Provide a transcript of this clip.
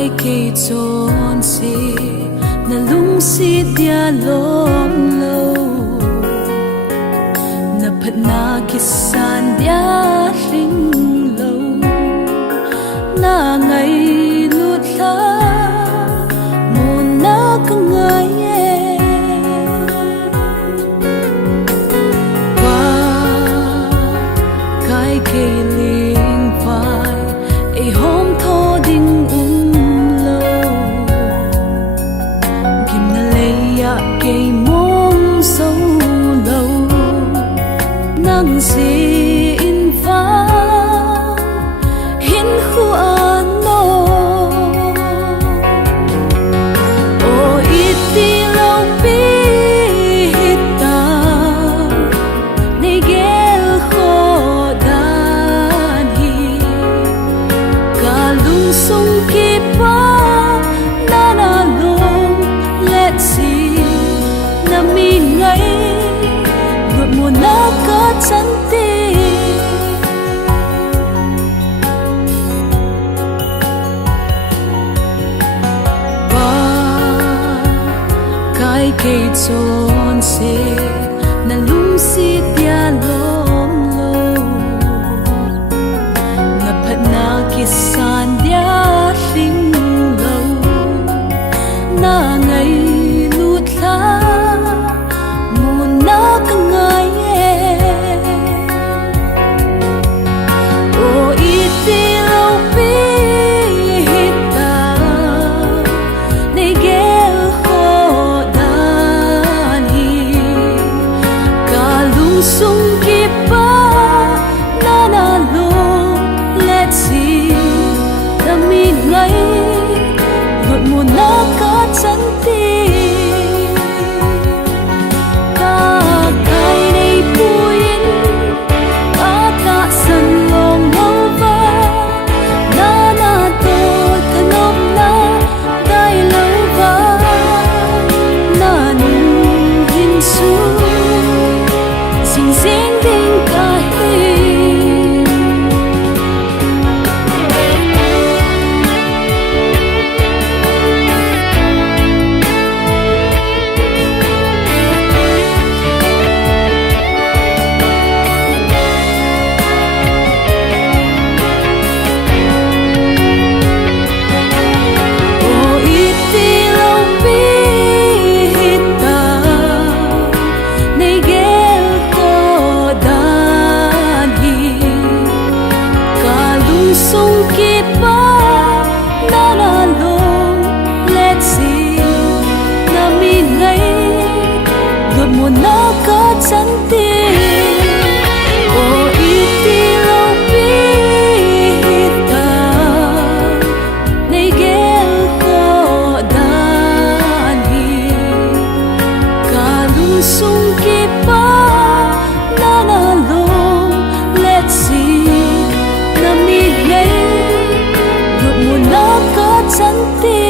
cái cây tròn xì na lung xì dia lom lâu na phat na kisan dia ring lâu na ngày lút la mon na ka ngai cái cây linh phai ai hôm thô đinh lâu kim na lấy cây mong sâu lâu nắng xin phá hin khu an nô ô ít đi lâu bi hít ta này ghé khó đan hi cả lung sung kipa na na lung let's see na mi ngay vượt mùa na có chân ti cái cây tròn xì na lung xì dia lom lâu na phat na kisan dia ring lâu na ngày lút la mon na ka ngai ô ít đi lâu bi hít ta này ghé khó đan hi cả lung sung kipa na na lo let's see na mi ngay vượt mùa na có chân ti cả cái này buin cả cả sân lòng lâu va na na to thân ôm na dai lâu va na nung hin su xin xin đinh cả hin ô ít đi lâu bi hít ta này ghé khó đan hi cả lung sung kipa na na lung let's see na mi ngay vượt mùa na có chân ti ô ít đi lâu bi hít ta này ghé khó đan hi cả lung sung kipa na na lung let's see na mi ngay vượt mùa na có chân ti